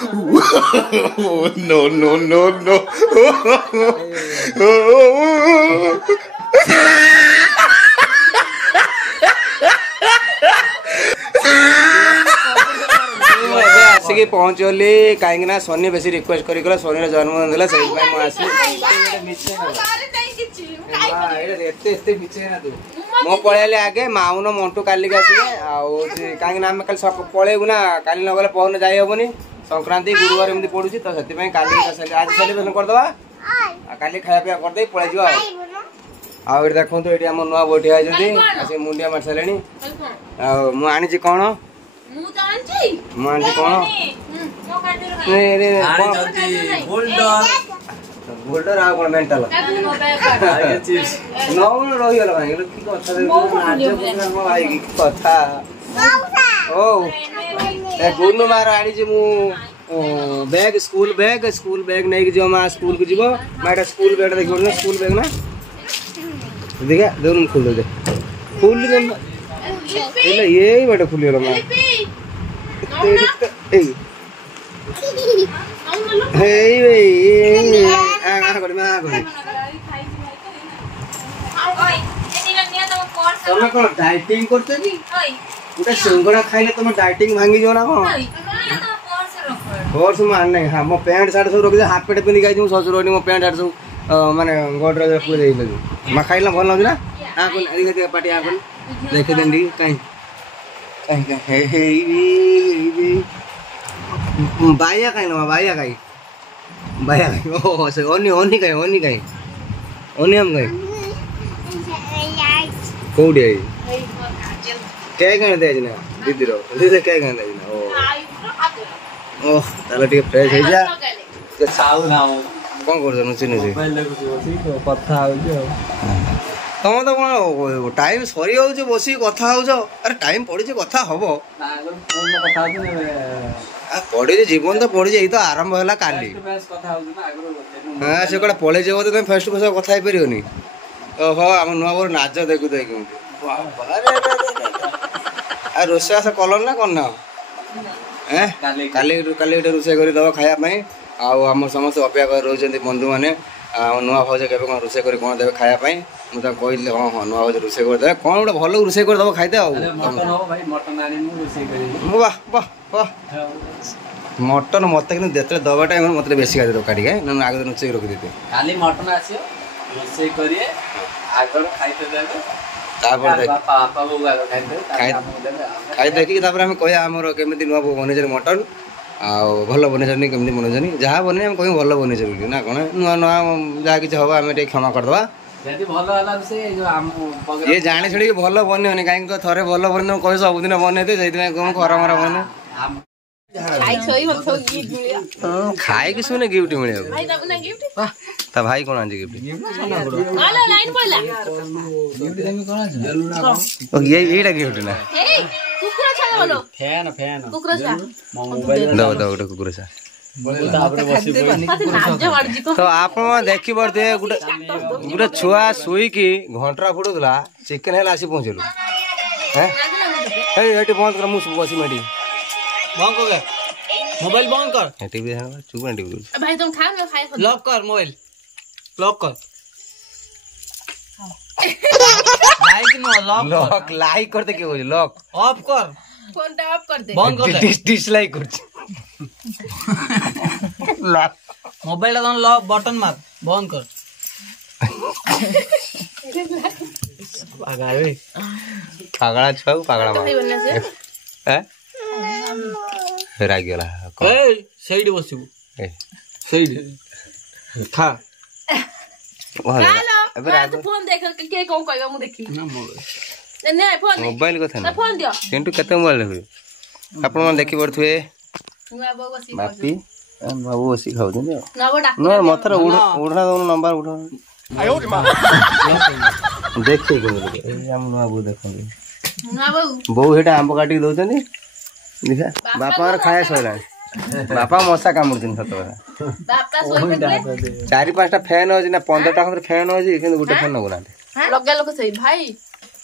No, no, no, no. आसिक पहुँचली कहीं Sunny base request कर सनी जन्मदिन है से मो पलैली आगे माउन मंटू काली आसवे कहीं आम कल पलैबू ना काली न गले पहन जाइबनी संक्रांति गुरुवार एमती पड़ू तो से आज सेलिब्रेशन करदे काली खाया पीया करदे पलि जा आउ देखो ये आम नुआ बोटी आई मुंडिया मार सारे मुझे कौन मुझे कौन गोल्डर आ कोन मेंटल नो रही गला भाई की कथा भाई की कथा ओ ए गुनु मार आनी जे मु बैग स्कूल बैग नहीं कि जो मा स्कूल को जीवो माटा स्कूल बैग देखो ना स्कूल बैग ना देखा दोनों खोल दे खोल दे एला यही बटे खुली गला मा ए हे भाई तुम कौन डाइटिंग करते गोटे सिंगड़ा खाइले तुम डाइटिंग भांगी जो ना कौन पर्स मान नहीं हाँ मो पैंट सार्ट सब रखी हाफ पेट पिंधि गई ससुर मो पैंट सार्ट सब माने गोड्रेज पूरे माँ खाइला भल लगे ना आगे पार्टी आगे देखे देंगे कहीं बाया कहीं ना बाया कहीं ओ से ओनी कहीं हम कहीं कोडी आई क्या कहने दे ना दीदी रो दीदी क्या कहने दे ना ओ ताला ठीक फ्रेश है जा के साउ ना कौन कर जनु चिनी से मोबाइल देखु बसी कथा हो जो तुम तो कौन टाइम सरी हो जो बसी कथा हो जो अरे टाइम पड़ी जे कथा हबो ना फोन में कथा हो पढ़ी जीवन तो पढ़ी जाई तो आरंभ है काली हाँ से कड़ा पलि जाव तो फेस टू फेस कथा पारे ओहो आम नुआ बोर नाच देखु देख रोषेबास कल ना कौन ना काली रोषे कर दब खायापी आम समस्त अपेक्षा कर रोच बंधु मैंने नुआ भाज के रोषे कर कौन देवे खायापी मुझे कहली हाँ हाँ नुआ भाज रोषे करदे कौन गोटे भल रोषे करदब खाईदे वाह वाह वाह मटन मत कि दबा टाइम मत बेसी खाते दो काटिके आगे नुचे रखी देते खाली मटन आसियो रोषे करिए आगर खाइते देबे तापर खाई देखिए आम कह आमर केमी नुआ बनईचे मटन आउ भल बनईचनी केमी बनईचनी जहाँ बन कह भल बनईचे ना कौन नुआ नुआ जहाँ कि हम आम क्षमा करदे ये जाणी छुड़ी भल बन कहीं थे भल बन कह सबुदिन बनईते से खरामरा बन खाई कि सुने गिफ्ट मिले ता भाई कौन आंजे गिफ्ट ये गिफ्ट ना दो कुकुर छा तो आप देखी पड़े गोटे छुआ शुईकी घंटा फुटुला चिकेन है आसी पहुँचलु ये बंद कर मुझे बसी मेटी बंद कर मोबाइल बंद कर टीवी चुप टीवी भाई तुम खा लो खाए लॉक कर मोबाइल लॉक कर लाइक नो लॉक लाइक करते के हो लॉक ऑफ कर फोनটা অফ कर दे बंद कर दे डिसलाइक कर लॉक मोबाइल ला लॉक बटन मार बंद कर पागल रे पागला छौ पागला मार हैं रागला ए साइड बसिबू ए साइड खा हेलो फोन देख के को कहबा मु देखी ना मोबाइल ने फोन मोबाइल कथा ना फोन दियो किंतु केते मोबाइल देखबे आपण मन देखि पड़थुए नुआ बाबू बसी बापी बाबू बसी खाउ दियो ना मथरा उड़ना दो नंबर उठा आयो रे मां देखै के हम नुआ बाबू देखंगे नुआ बाबू बहू हेटा आंब काटी दउछनी देखा बापा खाया सैला बापा मशा कामुड़न सत चार पांचटा फैन अच्छी ना 15टा खंड फैन अच्छी कि गोटे फैन नगुना लगे लोक से भाई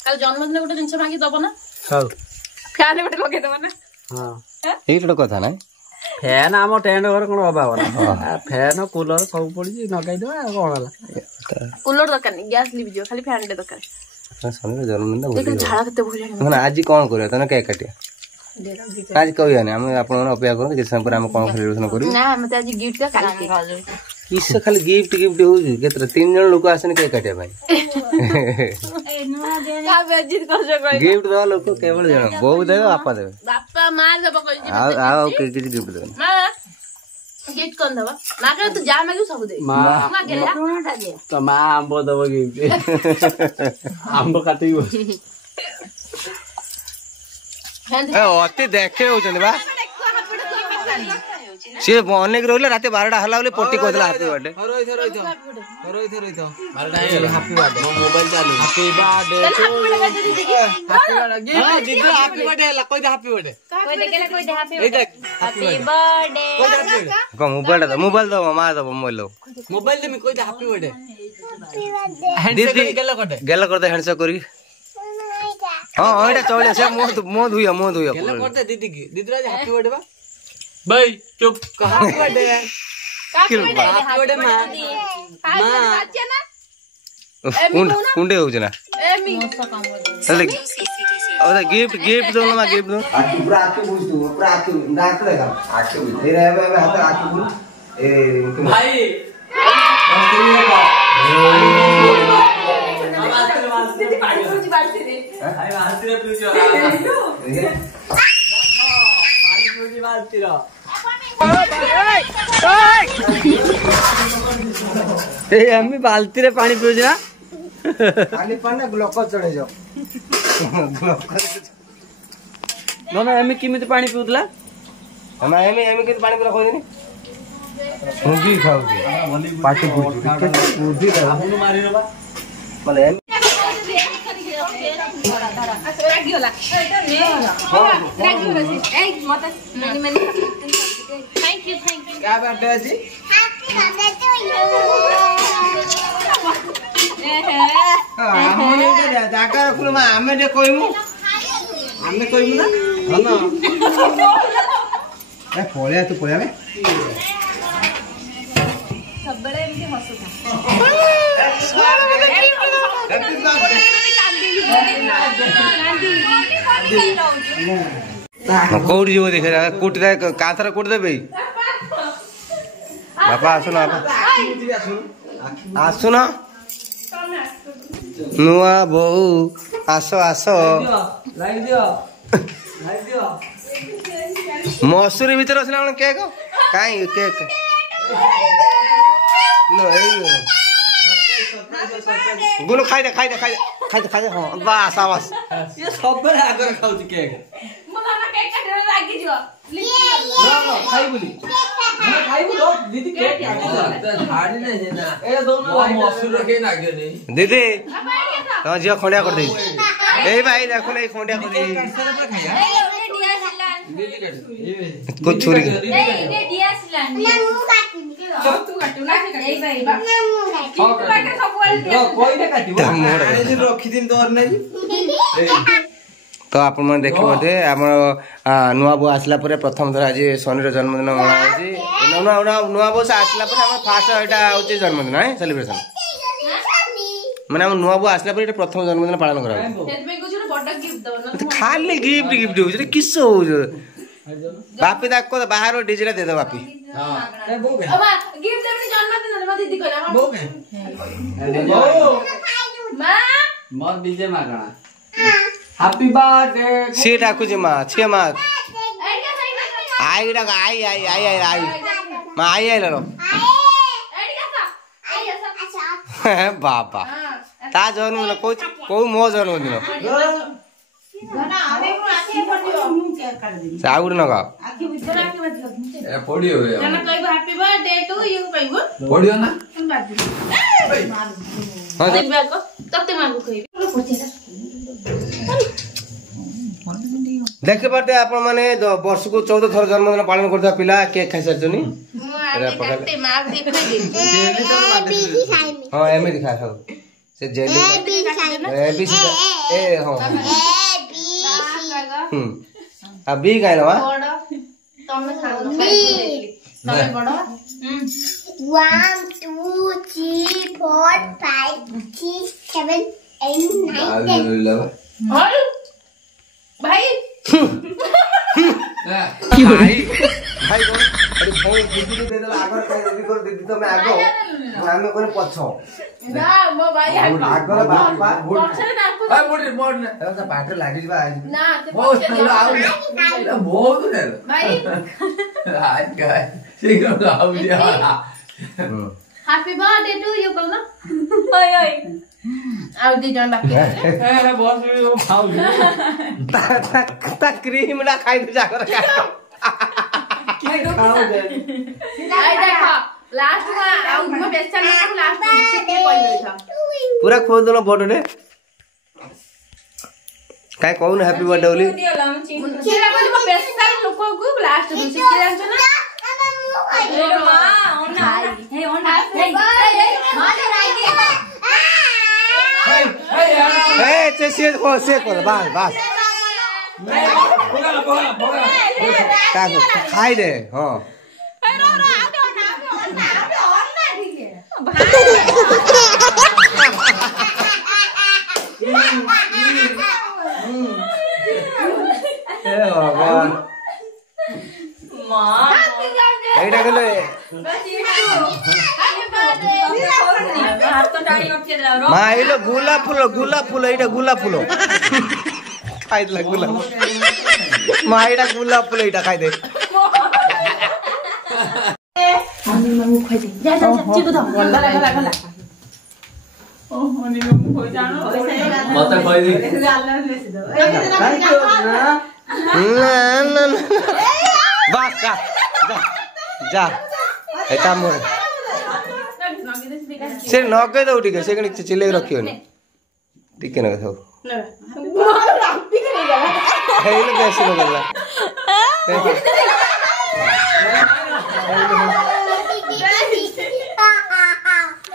कल जन्मदिन गोटे जिन मांगी दब ना फैन गोटे लगे दब ना हाँ ये कथा ना फैन आम टेंट घर कौन अभाव ना फैन कूलर सब पड़ी नगाई देवा कौन है कूलर दरकार नहीं गैस लिविजो खाली फैन दे दरकार सोनी जन्मदिन देखो झाड़ा केते भोज माने आज कौन करिया तने केक काटिया आज कहया नै हम आपन अपेक्षा करू कि समय पर हम कौन सेलिब्रेशन करू ना मते आज गिफ्ट का काली किस खाली गिफ्ट गिफ्ट हो केतरा 3 जन लोक आसन केक काटिया भाई का बेजित कर जो कोई गिफ्ट दो लोक केवल जण बहु देबे बापा देबे बापा मार देबो कोई आ के किछ गिफ्ट देबे मां गिफ्ट कोन देबो ना के तू जा मागू सब दे मां गेला कोनटा दे तो मां आंबो देबो गिफ्ट आंबो काटिबो ए ओते देखे होचन बा से अनेक रहले राते 12टा हला बोले पट्टी कहला हैप्पी बर्थडे रोई हैप्पी बर्थडे मोबाइल चालू हैप्पी बर्थडे हां दीदी हैप्पी बर्थडे ला कोई हैप्पी बर्थडे कोई देखेला कोई हैप्पी ए देख हैप्पी बर्थडे को मोबाइल दो मां दो मोबाइल दे में कोई हैप्पी बर्थडे हैंडशेक गेला करते हैंडशेक करी हां एटा चले से मो धुइया गेला करते दीदी की दीदी आज हैप्पी बर्थडे बा भाई चुप हैप्पी बर्थडे हैप्पी बर्थडे मां कुंडे हो जना ए मी अरे गिफ्ट दो ना गिफ्ट दो आखी पूरा आखी बुझ दो पूरा आखी नाक लगा आखी बुझ फिर है हाथ आखी बुझ ए भाई हमें बाल्टी रे पानी पियो ना पानी ग्लूकोज चढ़े जाओ ना हमें किमित पानी पिउतला हमें के पानी पिला कोई नहीं मुंगी खाऊ पार्टी मुंगी खाऊ मारी रे बा बोले थैंक यू क्या बर्थडे है जी जाकर रखु मा हमें जे कोइमु ना हां ए पोलिया तू पोलिया में सबरे एमती हसुथा कौड़ी जीव देखे कुट कांथर कुट देबे बापा आसुन आसुन नुआ बहु आस मसूरी भीतर असला केक काई केक गुनो खाई दे हां बस आवाज ये सब बड़े आगर खाउ केक मला ना केक काटले लागी जो खाई बोली मैं खाई बोलो दीदी केक काटी झाड़ी नहीं ना ए दोनों मसूर के ना गयो नहीं दीदी तो जिया खंडिया कर दे ए भाई देखो नहीं खंडिया कर दे दीदी काट कुछ छुरी ये डियासलान तू काटू ना ए भाई बा कोई ना काटी रखी दिन तोर नहीं तो आप देखिए बोधे आम नुआ बो आसला प्रथम थर आज शनि जन्मदिन मना नुआ बो आसला फास्ट यहाँ हूँ जन्मदिन है सेलिब्रेशन माने हम नुआ बो आसला प्रथम जन्मदिन पालन कर खाली गिफ्ट हो किस हो बापी को बाहर डीजे दे दो बापी हैप्पी बर्थडे सी डाकुच माँ छे माँ आई आई आई आई आई आई माँ आई आई लो बापा ता जन्मदिन को मो जन्मदिन आउ न गा पड़ियो हैप्पी बर्थडे टू यू कहबो पड़ियो ना हां तब ते मांगू कहबी देखि बाटे आपण माने वर्ष को 14 थर जन्मदिन पालन करता पिला केक खाइ सरजनी हां एमे दिखा खाओ से जेली ए बी सी ए हां आ बी गाय नवा ତମେ ସାନ ତମେ ବଡ 1 2 3 4 5 6 7 8 9 10 और भाई भाई भाई कौन अरे भाई दीदी दे दला आगर कह दीदी तो मैं आगो हमें कोने पछो ना मो भाई आगर बापा पछरे ना ए मोड़ मोड़ ने ए पाटे लागि बा ना बहुत आउ बहुत ने भाई आज गाय शीघ्र आउ दिया हैप्पी बर्थडे टू यू कल ओए ओए आउ दी जन बाकी ए बॉस में खाऊ ता क्रीम ना खाई दे जाकर के खाऊ दे आई देखो लास्ट में आउ में बेचन लास्ट में सिक्के कोई था पूरा खोल दलो फोटो ने काय कहू ना हैप्पी बर्थडे बोली सेरा कोई में बेचन लोग को लास्ट में सिक्के जान ना ए मां ओना हे ओना हे मां ए से कर बस खाई दे हां এইটা গেলে মা এলো গোলাপ ফুল এইটা গোলাপ ফুল খাই দিলা গোলাপ মা এটা গোলাপ ফুল এইটা খাই দে আমি মামু খাই দে যা যা চিকু দাও গলা ओ मनी मामू खोई जानो मत खोई दे ना बस जा एटा मोर से नगे दो ठीक है से कनी चिले रखियो ने ठीक है ना सब हेलो कैसे हो गला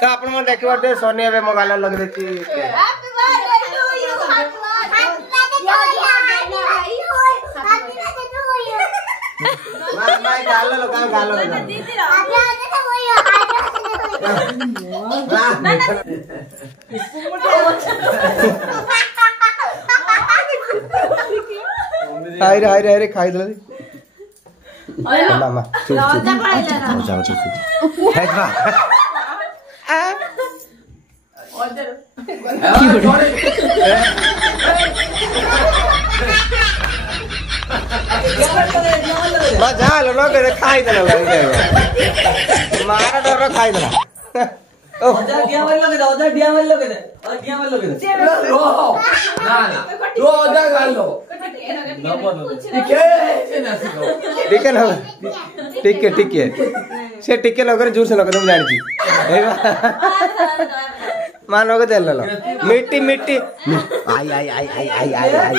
तो आपण मन देखबा दे सोनी अबे मोबाइल लग देती happy birthday to you happy birthday to you my गालो लो गालो दीदी रो हैप्पी बर्थडे टू यू हाय रे खाई दले मामा लौटा पड़ेला जाओ है बा मजा लो न करे खाई देला मारा डर खाई देला ओजा दिया वाला लगे ओजा दिया वाला लगे और दिया वाला लगे रो ना रो ओजा गालो ना बोलो ठीक है से टिके लगे जोर से लगे तुम जानी मान लगे दे लो मिट्टी मिट्टी आई आई आई आई आई आई आई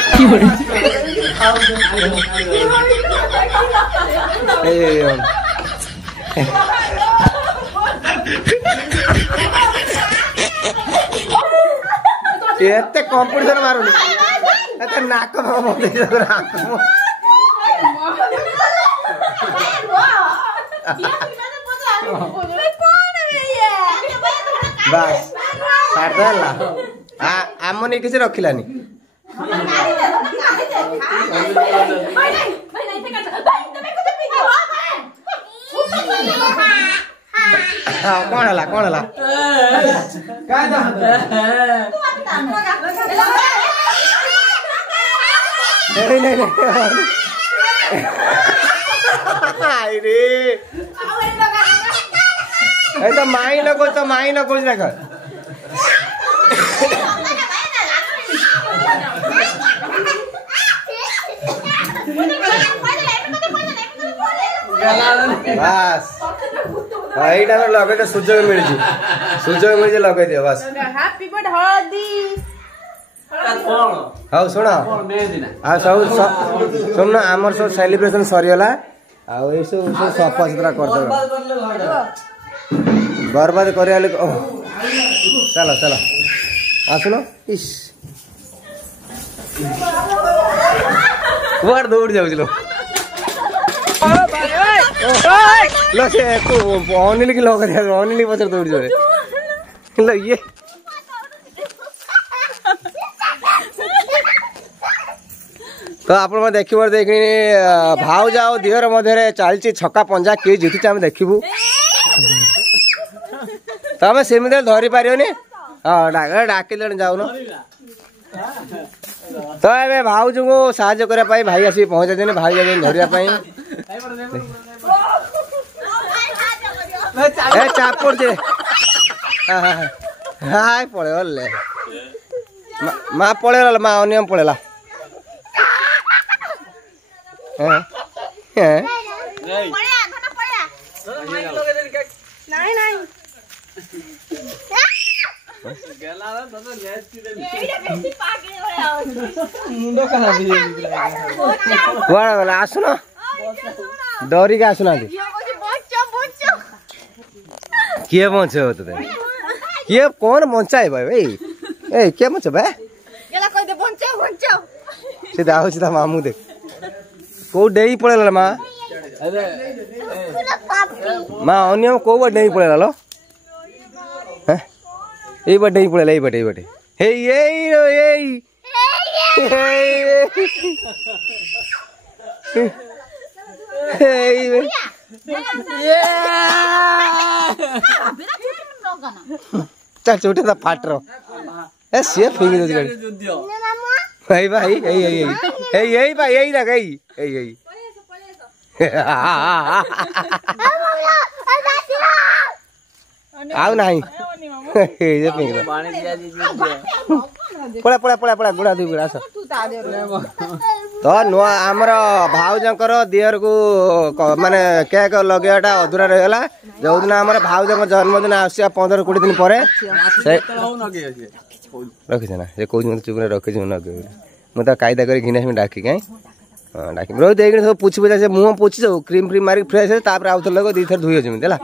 एते कंपटीशन मारुनी एते नाक मोदे नाक बस सारदाला आमने किसी रखिलानी कौन हला नहीं रे तो माई लगो देखो बस এইটা লগে তো সুযোগ মিলছে লগে দিও বাস हैप्पी बर्थडे हळदी हाउ सुन आ सब सुन आमर सब सेलिब्रेशन सरीगला आ ए सब सफा सुतरा कर दे बर्बाद करे चलो आसुन इस कुआर दौड़ जाऊ लो से अनिल की लग अनिल पचर दौड़ लो ये तो आप देखिए देखनी भाउज आ दिहर मध्य चलती छक्का पंजा किए जीतुचे आम देखू तो आम सेमती धरी पारनी हाँ डाकिले जाऊन तो ए भाउज को साहाଯ୍य करने भाई आसिक पहुंचा भाई धरने चाप पड़े हाय पड़े माँ पड़ेगा माँ अनियम पड़ेगा आसुन डरिक आसुना किए बच किए कौन बचाए भाई ए किए बच भाई सीधा मामू देख कौ डेई पड़ेगा माँ माँ अनियम कौ बार डेई पड़ेगा लो ये बटे ही पड़ेगा ये बटे हे ये चल छोटे था फाट रहा है सी फेंक दो गाड़ी भाई भाई यही भाई यही ना गई यही आउ नहीं ये फेंक दो पड़ा पड़ा पड़ा पड़ा गुड़ा दू गुड़ा तो नुआ आमर भाउजर दिहर को माने केक लगेटा अधूरा रहीगला जो दिन आम भाउजर जन्मदिन आस 15-20 दिन पर रखी ना ये कौन चुप रखी मुझे कायदा कर घिना डाकी कहीं डाक रोहित सब पोछि पोछा से मुह पोछि क्रीम फ्रीम मारिक फ्रेश आउ थे दी थर धोई है